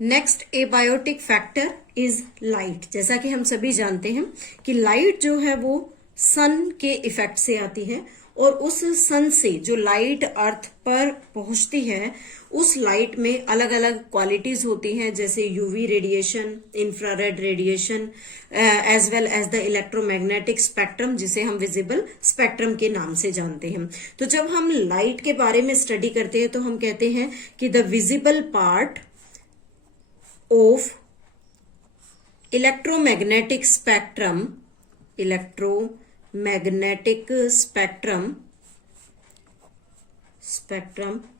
Next abiotic factor is light. जैसा कि हम सभी जानते हैं कि लाइट जो है वो सन के इफेक्ट से आती है और उस सन से जो लाइट अर्थ पर पहुंचती है उस लाइट में अलग अलग क्वालिटीज होती हैं, जैसे UV radiation, infrared radiation, as well as the electromagnetic spectrum, जिसे हम विजिबल स्पेक्ट्रम के नाम से जानते हैं। तो जब हम लाइट के बारे में स्टडी करते हैं तो हम कहते हैं कि the visible part of electromagnetic spectrum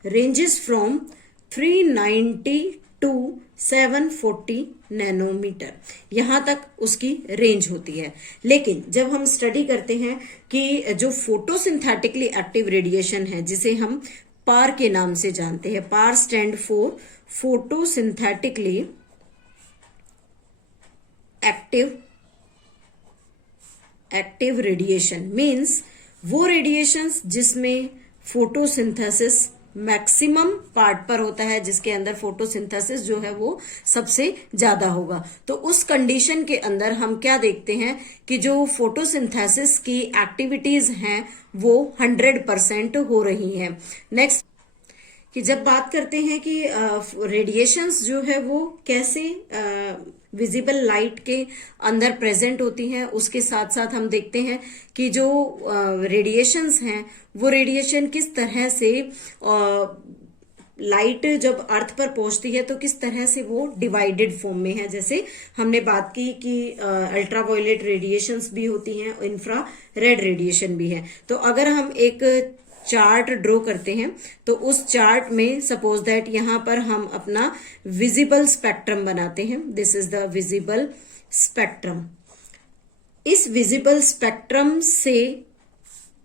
ranges from 390 to 740 nanometre, यहां तक उसकी रेंज होती है। लेकिन जब हम स्टडी करते हैं कि जो फोटोसिंथेटिकली एक्टिव रेडिएशन है, जिसे हम पार के नाम से जानते हैं, PAR stand for photosynthetically active radiation, means वो रेडिएशंस जिसमें फोटोसिंथेसिस मैक्सिमम पार्ट पर होता है, जिसके अंदर फोटोसिंथेसिस जो है वो सबसे ज्यादा होगा। तो उस कंडीशन के अंदर हम क्या देखते हैं कि जो फोटोसिंथेसिस की एक्टिविटीज हैं वो 100% हो रही हैं। नेक्स्ट कि जब बात करते हैं कि रेडिएशंस जो है वो कैसे विजिबल लाइट के अंदर प्रेजेंट होती हैं, उसके साथ साथ हम देखते हैं कि जो रेडिएशंस हैं वो रेडिएशन किस तरह से लाइट जब अर्थ पर पहुंचती है तो किस तरह से वो डिवाइडेड फॉर्म में है। जैसे हमने बात की कि अल्ट्रावायलेट रेडिएशंस भी होती हैं, इंफ्रा रेड रेडिएशन भी है। तो अगर हम एक चार्ट ड्रॉ करते हैं तो उस चार्ट में सपोज दैट यहां पर हम अपना विजिबल स्पेक्ट्रम बनाते हैं। This is the visible spectrum. इस विजिबल स्पेक्ट्रम से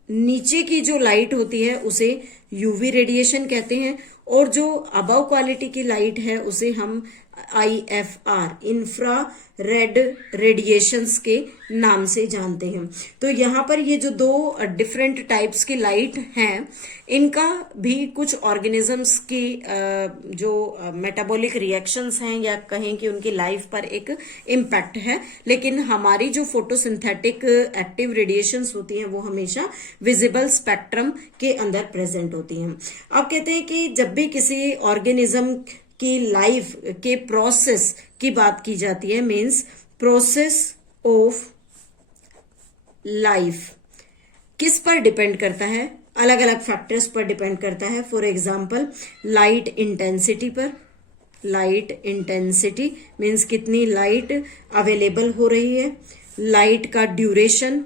नीचे की जो लाइट होती है उसे यूवी रेडिएशन कहते हैं और जो अबव क्वालिटी की लाइट है उसे हम IFR, इंफ्रा रेड रेडिएशंस के नाम से जानते हैं। तो यहाँ पर ये जो दो डिफरेंट टाइप्स की लाइट हैं, इनका भी कुछ ऑर्गेनिजम्स की जो मेटाबॉलिक रिएक्शंस हैं या कहें कि उनकी लाइफ पर एक इम्पैक्ट है, लेकिन हमारी जो फोटोसिंथेटिक एक्टिव रेडिएशंस होती हैं वो हमेशा विजिबल स्पेक्ट्रम के अंदर प्रेजेंट होती हैं। अब कहते हैं कि जब भी किसी ऑर्गेनिज्म की लाइफ के प्रोसेस की बात की जाती है, मीन्स प्रोसेस ऑफ लाइफ किस पर डिपेंड करता है, अलग अलग फैक्टर्स पर डिपेंड करता है। फॉर एग्जांपल लाइट इंटेंसिटी पर। लाइट इंटेंसिटी मीन्स कितनी लाइट अवेलेबल हो रही है। लाइट का ड्यूरेशन,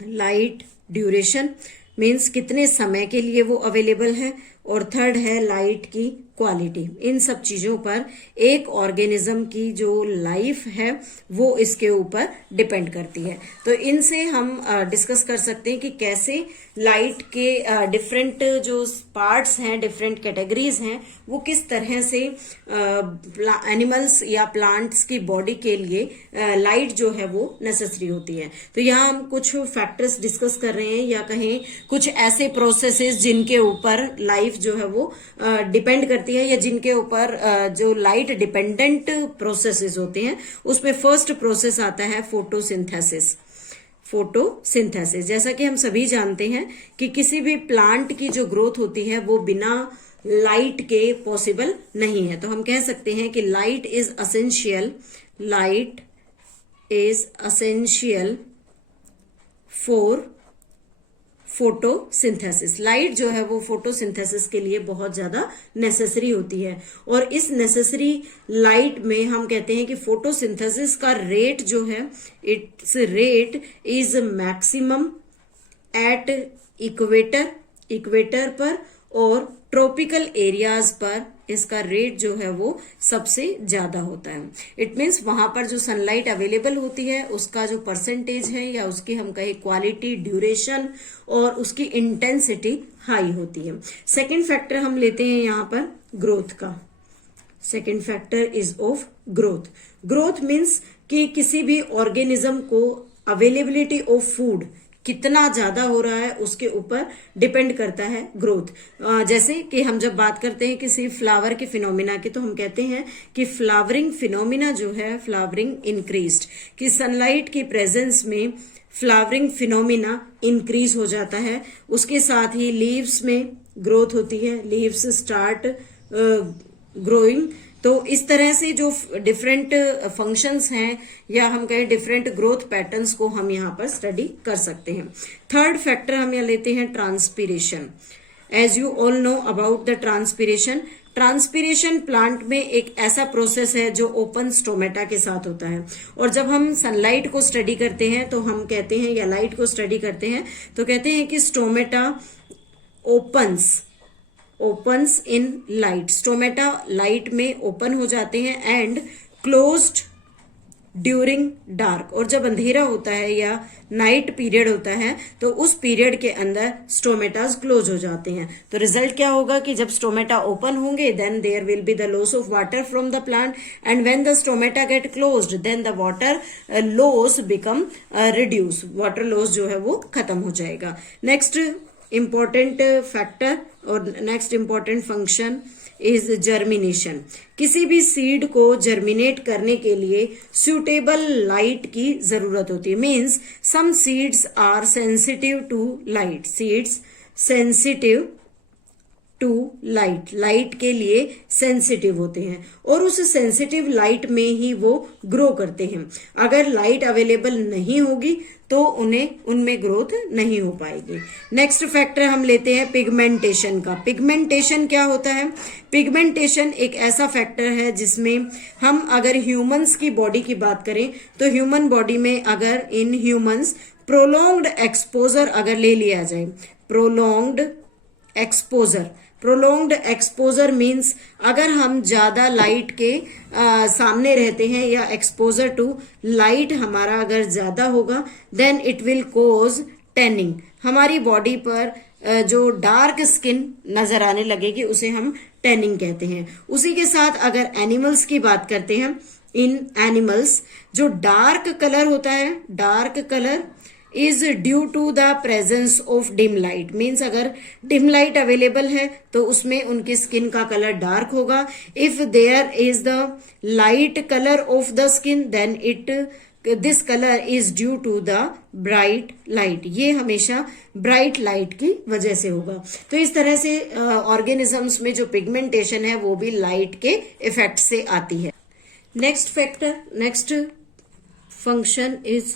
लाइट ड्यूरेशन मीन्स कितने समय के लिए वो अवेलेबल है। और थर्ड है लाइट की क्वालिटी। इन सब चीजों पर एक ऑर्गेनिज्म की जो लाइफ है वो इसके ऊपर डिपेंड करती है। तो इनसे हम डिस्कस कर सकते हैं कि कैसे लाइट के डिफरेंट जो पार्ट्स हैं, डिफरेंट कैटेगरीज हैं, वो किस तरह से एनिमल्स या प्लांट्स की बॉडी के लिए लाइट जो है वो नेसेसरी होती है। तो यहाँ हम कुछ फैक्टर्स डिस्कस कर रहे हैं या कहें कुछ ऐसे प्रोसेसेस जिनके ऊपर लाइफ जो है वो डिपेंड करती है या जिनके ऊपर जो लाइट डिपेंडेंट प्रोसेसेस होते हैं, उसमें फर्स्ट प्रोसेस आता है फोटोसिंथेसिस। फोटोसिंथेसिस, जैसा कि हम सभी जानते हैं कि किसी भी प्लांट की जो ग्रोथ होती है वो बिना लाइट के पॉसिबल नहीं है। तो हम कह सकते हैं कि light is essential, light is essential for photosynthesis. Light जो है वो फोटोसिंथेसिस के लिए बहुत ज्यादा नेसेसरी होती है और इस नेसेसरी लाइट में हम कहते हैं कि फोटोसिंथेसिस का रेट जो है, it's rate is maximum at equator पर और ट्रॉपिकल एरियाज पर इसका रेट जो है वो सबसे ज्यादा होता है। इट मीन्स वहां पर जो सनलाइट अवेलेबल होती है उसका जो परसेंटेज है या उसकी हम कहें क्वालिटी, ड्यूरेशन और उसकी इंटेंसिटी हाई होती है। सेकेंड फैक्टर हम लेते हैं यहाँ पर ग्रोथ का। Second factor is of growth. Growth means कि किसी भी ऑर्गेनिज्म को अवेलेबिलिटी ऑफ फूड कितना ज्यादा हो रहा है उसके ऊपर डिपेंड करता है ग्रोथ। जैसे कि हम जब बात करते हैं किसी फ्लावर के फिनोमिना की, तो हम कहते हैं कि फ्लावरिंग फिनोमिना जो है, फ्लावरिंग इंक्रीज्ड, कि सनलाइट की प्रेजेंस में फ्लावरिंग फिनोमिना इंक्रीज हो जाता है। उसके साथ ही लीव्स में ग्रोथ होती है, लीव्स स्टार्ट ग्रोइंग। तो इस तरह से जो डिफरेंट फंक्शंस हैं या हम कहें डिफरेंट ग्रोथ पैटर्न्स को हम यहाँ पर स्टडी कर सकते हैं। थर्ड फैक्टर हम यहाँ लेते हैं transpiration. As you all know about the transpiration, transpiration plant में एक ऐसा प्रोसेस है जो ओपन स्टोमेटा के साथ होता है। और जब हम सनलाइट को स्टडी करते हैं तो हम कहते हैं, या लाइट को स्टडी करते हैं तो कहते हैं कि stomata opens in light, stomata light में ओपन हो जाते हैं एंड क्लोज्ड ड्यूरिंग डार्क। और जब अंधेरा होता है या नाइट पीरियड होता है तो उस पीरियड के अंदर स्टोमेटास क्लोज हो जाते हैं। तो रिजल्ट क्या होगा कि जब स्टोमेटा ओपन होंगे then there will be the loss of water from the plant, and when the stomata get closed then the water loss become reduce, water loss जो है वो खत्म हो जाएगा। नेक्स्ट इंपॉर्टेंट फैक्टर और next important function is germination. किसी भी seed को जर्मिनेट करने के लिए सुटेबल लाइट की जरूरत होती है। Means some seeds are sensitive to light, seeds sensitive to light, light के लिए सेंसिटिव होते हैं और उस सेंसिटिव लाइट में ही वो ग्रो करते हैं। अगर लाइट अवेलेबल नहीं होगी तो उनमें ग्रोथ नहीं हो पाएगी। नेक्स्ट फैक्टर हम लेते हैं पिगमेंटेशन का। पिगमेंटेशन क्या होता है? पिगमेंटेशन एक ऐसा फैक्टर है जिसमें हम अगर ह्यूमंस की बॉडी की बात करें तो ह्यूमन बॉडी में अगर इन ह्यूमंस प्रोलॉन्ग्ड एक्सपोजर अगर ले लिया जाए, प्रोलॉन्ग्ड एक्सपोजर मीन्स अगर हम ज्यादा लाइट के सामने रहते हैं या एक्सपोजर टू लाइट हमारा अगर ज्यादा होगा then it will cause tanning. हमारी बॉडी पर जो डार्क स्किन नजर आने लगेगी उसे हम टैनिंग कहते हैं। उसी के साथ अगर एनिमल्स की बात करते हैं, इन एनिमल्स जो डार्क कलर होता है, dark colour is due to the presence of dim light. Means अगर डिम लाइट अवेलेबल है तो उसमें उनकी स्किन का कलर डार्क होगा। If there is the light colour of the skin then this colour is due to the bright light. ये हमेशा bright light की वजह से होगा। तो इस तरह से ऑर्गेनिजम्स में जो पिगमेंटेशन है वो भी लाइट के इफेक्ट से आती है। Next function is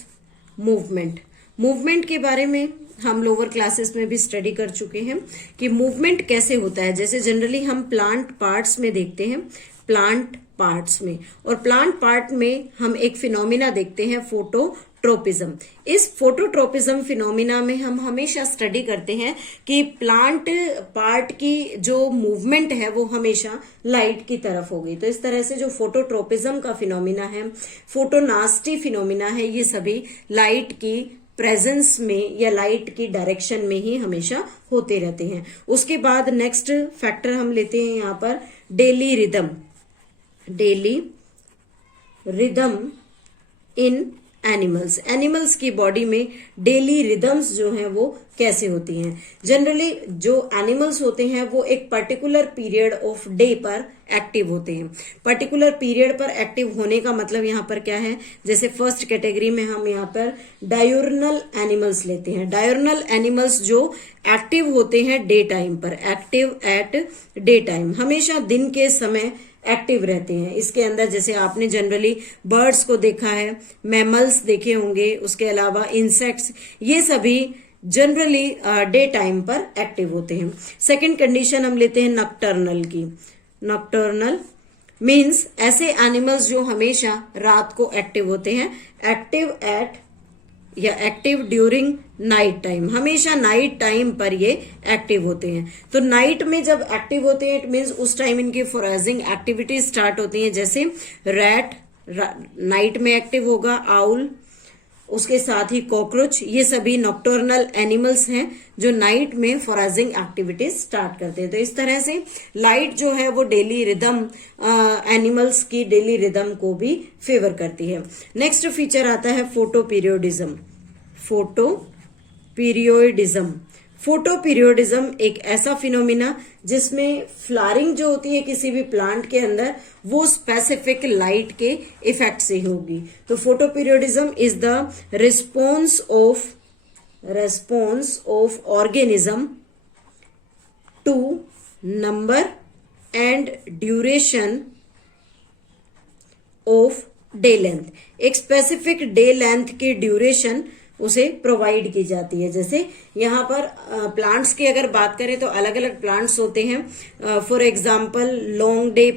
movement. Movement के बारे में हम लोअर क्लासेस में भी स्टडी कर चुके हैं कि मूवमेंट कैसे होता है। जैसे जनरली हम प्लांट पार्ट्स में देखते हैं, प्लांट पार्ट्स में, और प्लांट पार्ट में हम एक फिनोमिना देखते हैं फोटोट्रोपिज्म। इस फोटोट्रोपिज्म फिनोमिना में हम हमेशा स्टडी करते हैं कि प्लांट पार्ट की जो मूवमेंट है वो हमेशा लाइट की तरफ होगी। तो इस तरह से जो फोटोट्रोपिज्म का फिनोमिना है, फोटोनास्टी फिनोमिना है, ये सभी लाइट की प्रेजेंस में या लाइट की डायरेक्शन में ही हमेशा होते रहते हैं। उसके बाद नेक्स्ट फैक्टर हम लेते हैं यहाँ पर डेली रिदम इन एनिमल्स। एनिमल्स की बॉडी में डेली रिदम्स जो हैं वो कैसे होती हैं। जनरली जो एनिमल्स होते हैं वो एक पर्टिकुलर पीरियड ऑफ डे पर एक्टिव होते हैं। पर्टिकुलर पीरियड पर एक्टिव होने का मतलब यहाँ पर क्या है, जैसे फर्स्ट कैटेगरी में हम यहाँ पर डायurnal एनिमल्स लेते हैं। डायurnal एनिमल्स जो एक्टिव होते हैं डे टाइम पर, एक्टिव एट डे टाइम, हमेशा दिन के समय एक्टिव रहते हैं। इसके अंदर जैसे आपने जनरली बर्ड्स को देखा है, मैमल्स देखे होंगे, उसके अलावा इंसेक्ट्स, ये सभी जनरली डे टाइम पर एक्टिव होते हैं। सेकंड कंडीशन हम लेते हैं नॉकटर्नल की। नॉकटर्नल मीन्स ऐसे एनिमल्स जो हमेशा रात को एक्टिव होते हैं, एक्टिव एट या एक्टिव ड्यूरिंग नाइट टाइम, हमेशा नाइट टाइम पर ये एक्टिव होते हैं। तो नाइट में जब एक्टिव होते हैं इट मीन्स उस टाइम इनकी फोरेजिंग एक्टिविटीज स्टार्ट होती हैं। जैसे रैट नाइट में एक्टिव होगा, आउल, उसके साथ ही कॉकरोच, ये सभी नॉकटर्नल एनिमल्स हैं जो नाइट में फोरेजिंग एक्टिविटीज स्टार्ट करते हैं। तो इस तरह से लाइट जो है वो डेली रिदम, एनिमल्स की डेली रिदम को भी फेवर करती है। नेक्स्ट फीचर आता है photo periodism. Photo periodism. Photo periodism एक ऐसा फिनोमिना जिसमें फ्लावरिंग जो होती है किसी भी प्लांट के अंदर वो स्पेसिफिक लाइट के इफेक्ट से होगी। तो photoperiodism is the response of organism to number and duration of day length. एक स्पेसिफिक डे लेंथ की ड्यूरेशन उसे प्रोवाइड की जाती है। जैसे यहाँ पर प्लांट्स की अगर बात करें तो अलग अलग प्लांट्स होते हैं। For example long day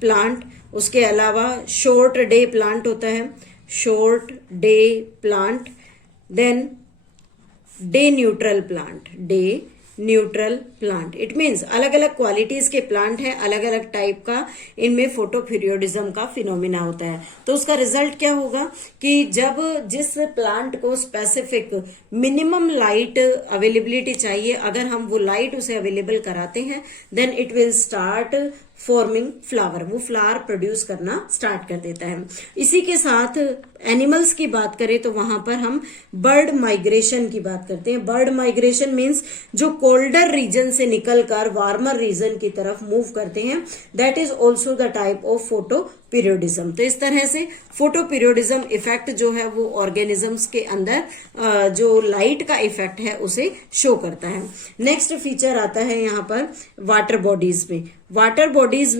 plant, उसके अलावा शॉर्ट डे प्लांट होता है, short day plant, then day neutral plant. It means अलग अलग क्वालिटीज के प्लांट हैं, अलग अलग टाइप का इनमें फोटो पीरियोडिज्म का फिनोमिना होता है। तो उसका रिजल्ट क्या होगा कि जब जिस प्लांट को स्पेसिफिक मिनिमम लाइट अवेलेबिलिटी चाहिए, अगर हम वो लाइट उसे अवेलेबल कराते हैं then it will start forming flower, वो फ्लावर प्रोड्यूस करना स्टार्ट कर देता है। इसी के साथ एनिमल्स की बात करें तो वहां पर हम बर्ड माइग्रेशन की बात करते हैं। बर्ड माइग्रेशन मीन्स जो कोल्डर रीजन से निकलकर वार्मर रीजन की तरफ मूव करते हैं, that is also the type of photo periodism. तो इस तरह से फोटो पीरियोडिज्म इफेक्ट जो है वो ऑर्गेनिजम्स के अंदर जो लाइट का इफेक्ट है उसे शो करता है। नेक्स्ट फीचर आता है यहाँ पर वाटर बॉडीज में। वाटर बॉडीज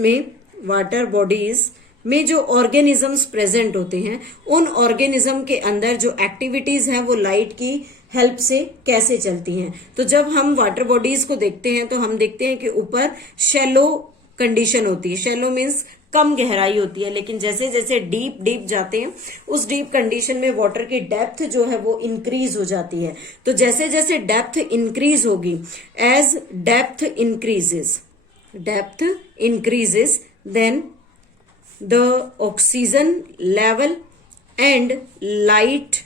में जो ऑर्गेनिजम्स प्रेजेंट होते हैं, उन ऑर्गेनिज्म के अंदर जो एक्टिविटीज हैं वो लाइट की हेल्प से कैसे चलती हैं। तो जब हम वाटर बॉडीज को देखते हैं तो हम देखते हैं कि ऊपर शैलो कंडीशन होती है। शैलो मीन्स कम गहराई होती है, लेकिन जैसे जैसे डीप जाते हैं उस डीप कंडीशन में वाटर की डेप्थ जो है वो इंक्रीज हो जाती है। तो जैसे जैसे डेप्थ इंक्रीज होगी, as depth increases then the oxygen level and light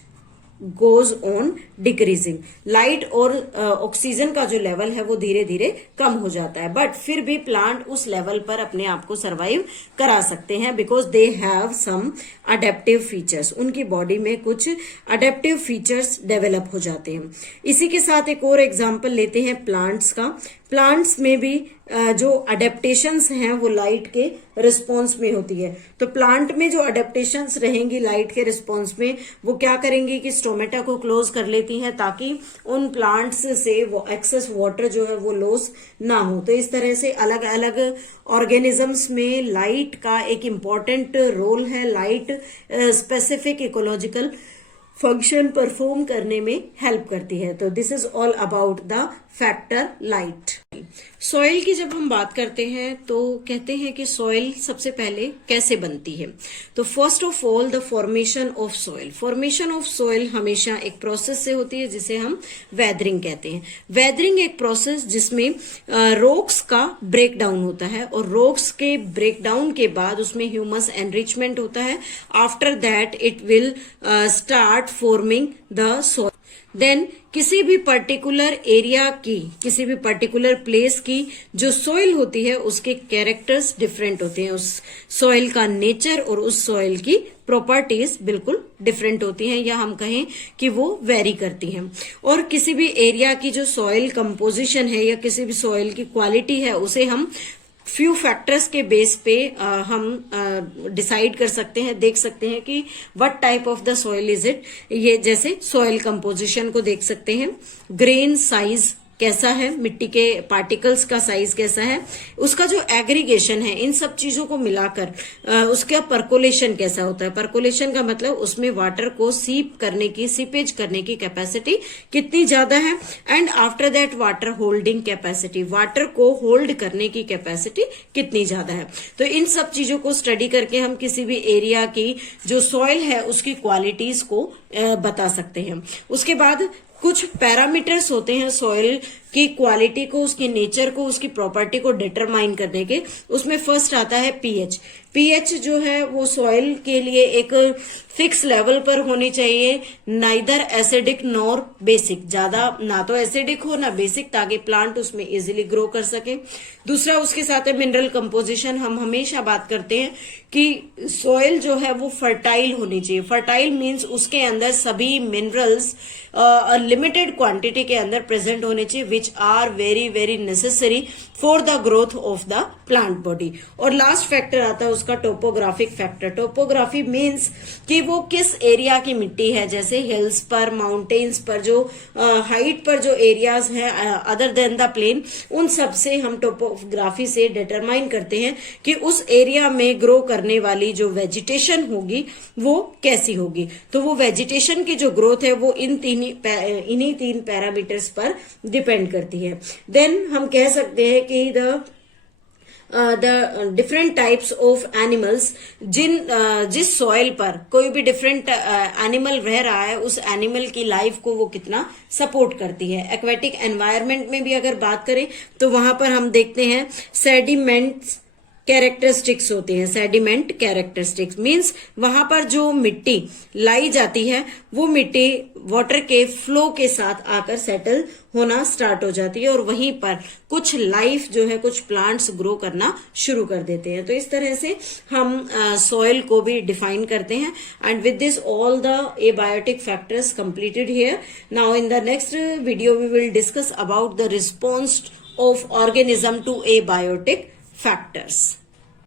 goes on decreasing. Light और ऑक्सीजन का जो लेवल है वो धीरे धीरे कम हो जाता है, बट फिर भी प्लांट उस लेवल पर अपने आप को सरवाइव करा सकते हैं because they have some adaptive features. उनकी बॉडी में कुछ अडेप्टिव फीचर्स डेवलप हो जाते हैं। इसी के साथ एक और एग्जांपल लेते हैं प्लांट्स का। प्लांट्स में भी जो अडेप्टेशंस हैं वो लाइट के रिस्पॉन्स में होती है। तो प्लांट में जो अडेप्टेशंस रहेंगी लाइट के रिस्पॉन्स में, वो क्या करेंगी कि स्टोमेटा को क्लोज कर लेती हैं ताकि उन प्लांट्स से वो एक्सेस वाटर जो है वो लॉस ना हो। तो इस तरह से अलग अलग ऑर्गेनिजम्स में लाइट का एक इम्पॉर्टेंट रोल है। Light specific ecological function perform करने में हेल्प करती है। तो this is all about the factor light. Soil की जब हम बात करते हैं तो कहते हैं कि सॉइल सबसे पहले कैसे बनती है। तो first of all the formation of soil. Formation of soil हमेशा एक प्रोसेस से होती है जिसे हम वेदरिंग कहते हैं। वेदरिंग एक प्रोसेस जिसमें रॉक्स का ब्रेकडाउन होता है और रॉक्स के ब्रेकडाउन के बाद उसमें ह्यूमस एनरिचमेंट होता है। After that it will start forming the soil. Then किसी भी पर्टिकुलर एरिया की, किसी भी पर्टिकुलर प्लेस की जो सॉइल होती है उसके कैरेक्टर्स डिफरेंट होते हैं। उस सॉइल का नेचर और उस सॉइल की प्रॉपर्टीज बिल्कुल डिफरेंट होती हैं, या हम कहें कि वो वेरी करती हैं। और किसी भी एरिया की जो सॉइल कंपोजिशन है या किसी भी सॉइल की क्वालिटी है उसे हम फ्यू फैक्टर्स के बेस पे हम डिसाइड कर सकते हैं, देख सकते हैं कि what type of the soil is it. ये जैसे सॉइल कंपोजिशन को देख सकते हैं, ग्रेन साइज कैसा है, मिट्टी के पार्टिकल्स का साइज कैसा है, उसका जो एग्रीगेशन है, इन सब चीजों को मिलाकर उसका परकोलेशन कैसा होता है। परकोलेशन का मतलब उसमें वाटर को सीपेज करने की कैपेसिटी कितनी ज्यादा है, and after that water holding capacity, water को होल्ड करने की कैपेसिटी कितनी ज्यादा है। तो इन सब चीजों को स्टडी करके हम किसी भी एरिया की जो सॉइल है उसकी क्वालिटीज को बता सकते हैं। उसके बाद कुछ पैरामीटर्स होते हैं सॉइल की क्वालिटी को, उसकी नेचर को, उसकी प्रॉपर्टी को डिटरमाइन करने के, उसमें फर्स्ट आता है पीएच। पीएच जो है वो सॉइल के लिए एक फिक्स लेवल पर होनी चाहिए, नाइदर एसिडिक नॉर बेसिक, ज्यादा ना तो एसिडिक हो ना बेसिक, ताकि प्लांट उसमें इजीली ग्रो कर सके। दूसरा उसके साथ है मिनरल कंपोजिशन। हम हमेशा बात करते हैं कि सॉइल जो है वो फर्टाइल होनी चाहिए। फर्टाइल मींस उसके अंदर सभी मिनरल्स लिमिटेड क्वांटिटी के अंदर प्रेजेंट होने चाहिए, which are very very necessary for the growth of the plant body. और लास्ट फैक्टर आता है उसका टोपोग्राफिक फैक्टर। टोपोग्राफी मींस कि वो किस एरिया की मिट्टी है, जैसे हिल्स पर, माउंटेन्स पर, जो हाइट पर जो एरियाज हैं अदर देन द प्लेन, उन सब से हम टोपोग्राफी से डिटरमाइन करते हैं कि उस एरिया में ग्रो करने वाली जो वेजिटेशन होगी वो कैसी होगी। तो वो वेजिटेशन की जो ग्रोथ है वो इन्हीं तीन पैरामीटर्स पर डिपेंड करती है। देन हम कह सकते हैं कि the different types of animals, जिस सॉइल पर कोई भी डिफरेंट एनिमल रह रहा है, उस एनिमल की लाइफ को वो कितना सपोर्ट करती है। एक्वेटिक एनवायरनमेंट में भी अगर बात करें तो वहां पर हम देखते हैं सेडिमेंट्स कैरेक्टरिस्टिक्स होते हैं। सेडिमेंट कैरेक्टरिस्टिक्स मींस वहां पर जो मिट्टी लाई जाती है वो मिट्टी वाटर के फ्लो के साथ आकर सेटल होना स्टार्ट हो जाती है, और वहीं पर कुछ लाइफ जो है, कुछ प्लांट्स ग्रो करना शुरू कर देते हैं। तो इस तरह से हम सॉइल को भी डिफाइन करते हैं। And with this all the abiotic factors completed here. Now in the next video we will discuss about the response of organism to abiotic factors.